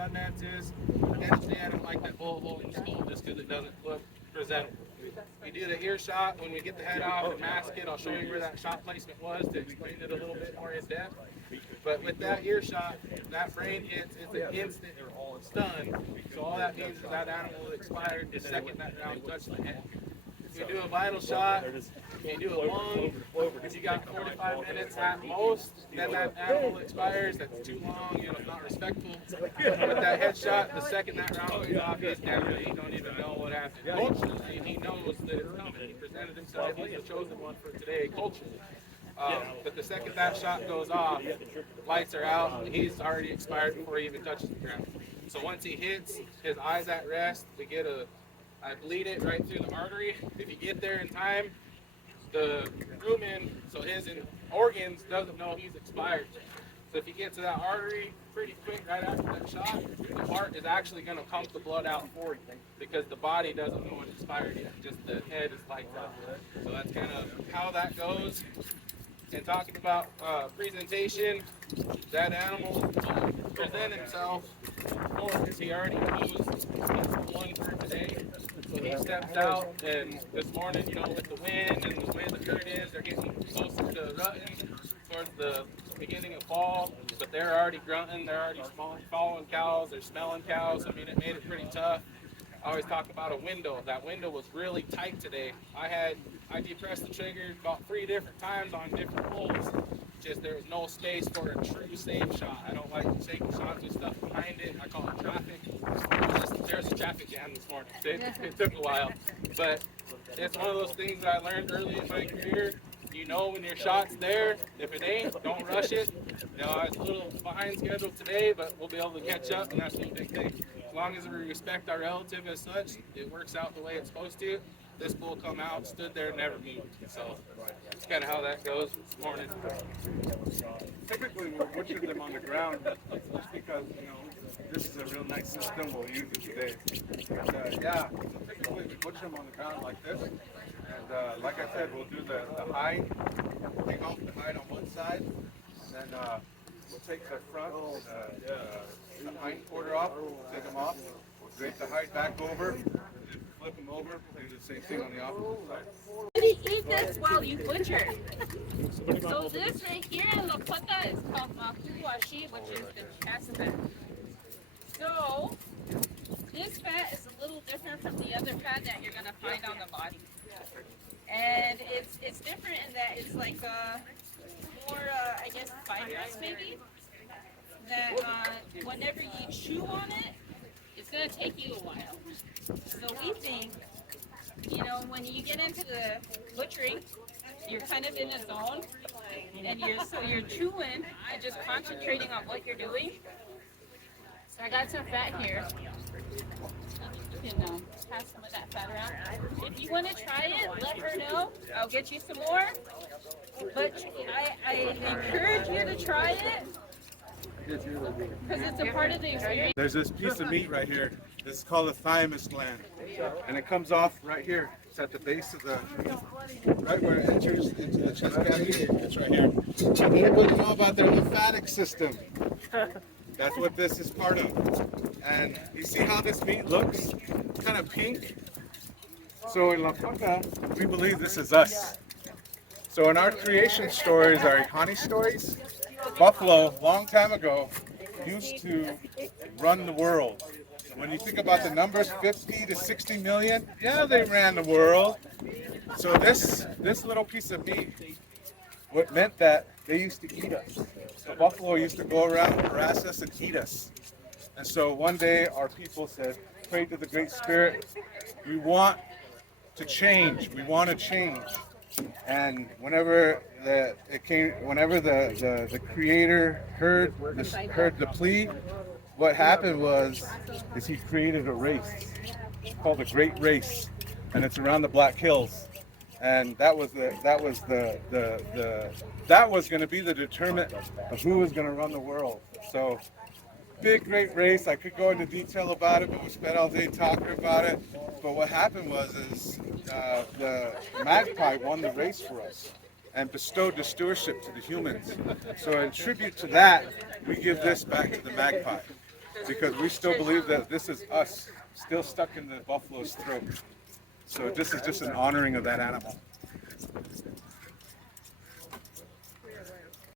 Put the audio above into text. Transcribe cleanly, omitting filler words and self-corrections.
Sundance is. Eventually, I don't like that bullet hole in the skull just because it doesn't look presentable. We do the ear shot when we get the head off and mask it. I'll show you where that shot placement was to explain it a little bit more in depth. But with that ear shot, that brain hits, it's an instant stun. So all that means is that animal expired the second that round touched the head. If we do a vital shot, you do a lung, if you got 45 minutes at most, then that animal expires. That's too long, not respectful. With that headshot, the second that round goes off, he's down. He don't even know what happened. Culturally, he knows that it's coming. He presented himself as the chosen one for today, culturally. But the second that shot goes off, lights are out, he's already expired before he even touches the ground. So once he hits, his eyes at rest, I bleed it right through the artery. If you get there in time, the rumen, so his organs, doesn't know he's expired. So if you get to that artery pretty quick right after that shot, the heart is actually going to pump the blood out for you because the body doesn't know it's expired yet. Just the head is lights out. So that's kind of how that goes. And talking about presentation, that animal will present himself because he already knows he's the one for today. So he steps out, and this morning, with the wind and the way the herd is, they're getting closer to rutting towards the beginning of fall, but they're already grunting, they're already following cows, they're smelling cows. I mean, it made it pretty tough. I always talk about a window. That window was really tight today. I depressed the trigger about 3 different times on different holes. Just there was no space for a true safe shot. I don't like taking shots with stuff behind it. I call it traffic. There was a traffic jam this morning. It took a while. But it's one of those things that I learned early in my career. You know when your shot's there. If it ain't, don't rush it. I was a little behind schedule today, but we'll be able to catch up, and that's the big thing. As long as we respect our relative as such, it works out the way it's supposed to. This bull come out, stood there, never moved. So that's kind of how that goes this morning. Typically, we're butchering them on the ground just because, this is a real nice system. We'll use it today. And, typically we butcher them on the ground like this. And like I said, we'll do the hide, take off the hide on one side, and then we'll take the front, the hind quarter off, take them off, we'll drape the hide back over, flip them over, do the same thing on the opposite side. You eat this while you butcher. So this right here in Lakota is called mahuashi, which is the chest fat. So this fat is a little different from the other fat that you're gonna find on the body. And it's different in that it's like more, I guess, fibrous maybe. That whenever you chew on it, it's gonna take you a while. So we think, when you get into the butchering, you're kind of in a zone, and you're chewing and just concentrating on what you're doing. So I got some fat here. You can pass some of that fat around. If you want to try it, let her know. I'll get you some more. But I encourage you to try it because it's a part of the experience. There's this piece of meat right here. This is called the thymus gland. And it comes off right here. It's at the base of right where it enters into the chest cavity. It's right here. And anybody know about their lymphatic system? That's what this is part of. And you see how this meat looks? It's kind of pink. So in Lakota, we believe this is us. So in our creation stories, our Ikani stories, buffalo, long time ago, used to run the world. When you think about the numbers, 50 to 60 million, yeah, they ran the world. So this little piece of meat, what meant that they used to eat us. The buffalo used to go around, harass us, and eat us. And so one day our people said, pray to the Great Spirit, we want to change. We want to change. And whenever the Creator heard the plea, what happened is he created a race called the Great Race, and it's around the Black Hills. And that was going to be the determinant of who was going to run the world. So big, great race. I could go into detail about it, but we spent all day talking about it. But what happened was the magpie won the race for us and bestowed the stewardship to the humans. So in tribute to that, we give this back to the magpie. because we still believe that this is us, still stuck in the buffalo's throat. So this is just an honoring of that animal.